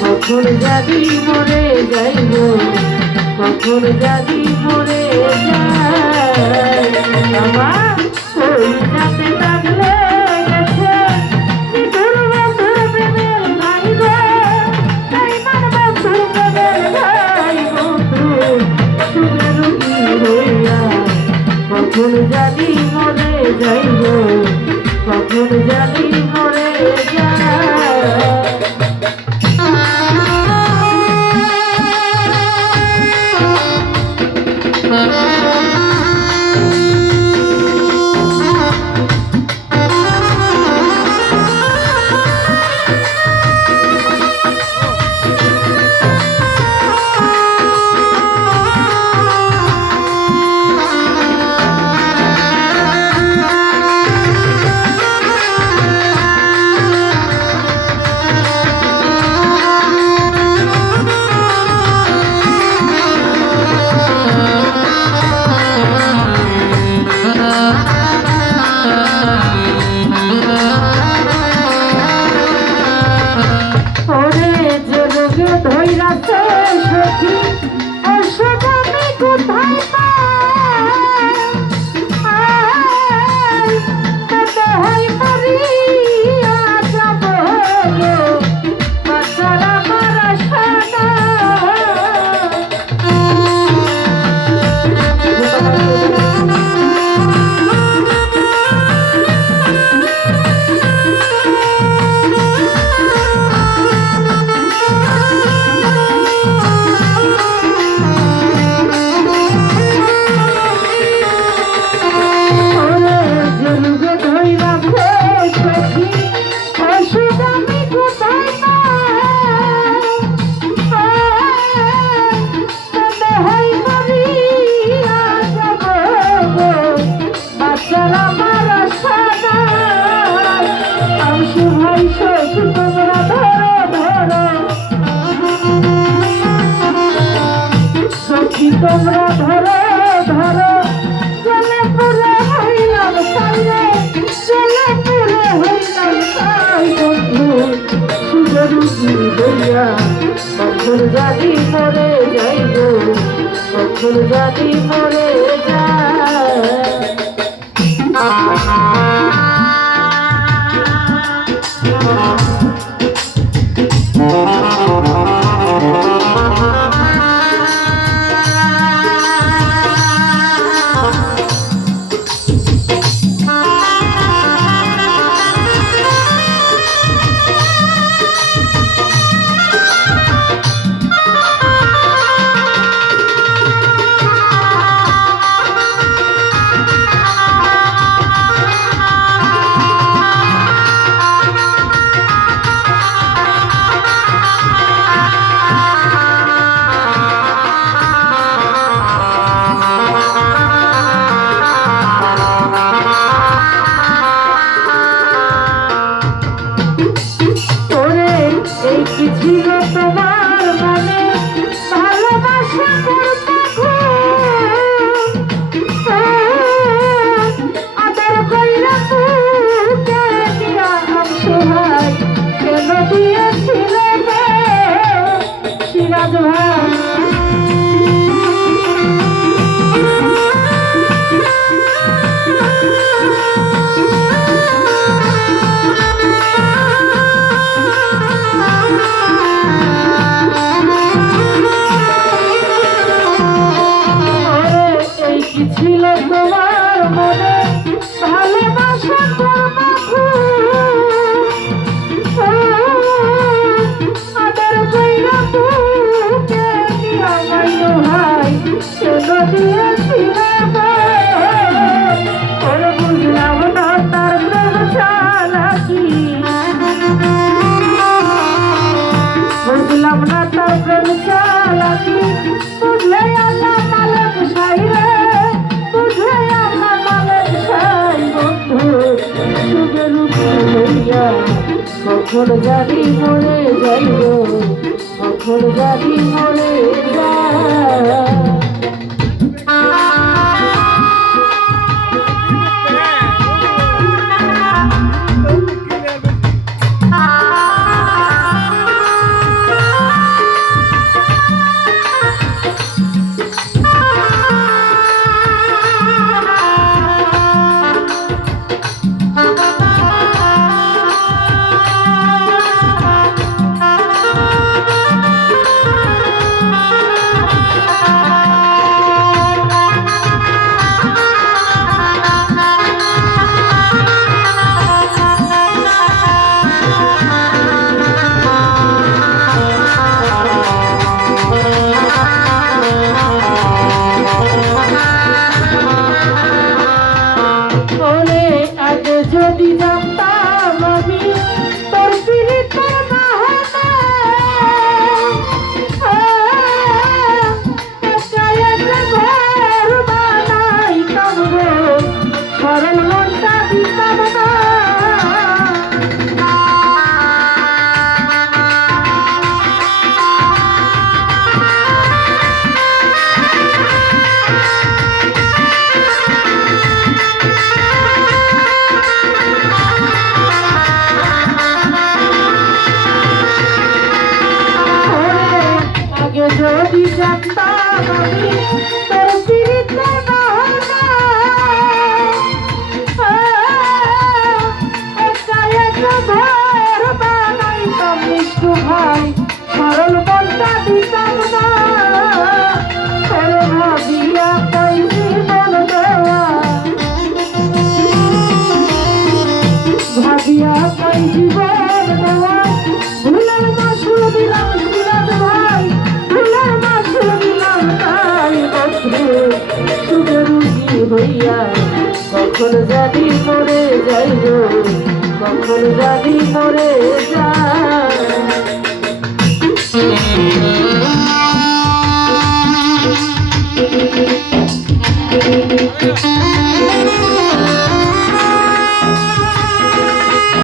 কখন জানি মরে যাইব, কখন জানি মরে যাই। আমার ওই রাতে থাকলে গেছে মৃত্যুর বন্ধুর প্রেমের ভাই গো, তাই মানব বন্ধুর প্রেমের ভাই বন্ধু সুখে রুগী হইয়া কখন জানি মরে যাইব, কখন জানি মরে যায়। তোমরা ধরো ধরো চলে পুরে হইলাম সাইরে, চলে পুরে হইলাম সাই বন্ধু সুখে রুগী হইয়া কখন জানি মরে যাইব, কখন জানি মরে যায়। ছিল তোমার মনে ভালোবাসা আদর কইরা তুকে দিয়া অসহায় কেন দিয়েছিলে সিরাজ ভাই। ছিল তোমার মনে ভালোবাসা আদর কইরা তুকে দিয়া মাইনো ভাই কেন দিয়েছিলে ওরে বুঝলাম না তার প্রেম চালাকি, বুঝলাম না তার প্রেম চালাকি, বুঝলে আল্লাহ মালিক সাইরে, বুঝলে আল্লাহ মালিক সাই বন্ধু সুখে রুগী হইয়া কখন জানি মরে যাইব, কখন জানি মরে যায়। আমি তোর পিড়িতে বাহানা একা একা ঘর বানাইতাম নিষ্ঠু ভাই সরল মনটা দিতাম না তোর ভাবিয়া তাই জীবন দেওয়া ভাবিয়া তাই জীবন দেওয়া ভুলের মাসুল দিলাম সিরাজ ভাই ভুলের মাসুল দিলাম তাই বছরে সুখে রুগী হইয়া কখন জানি মরে যাইব কখন জানি মরে যায়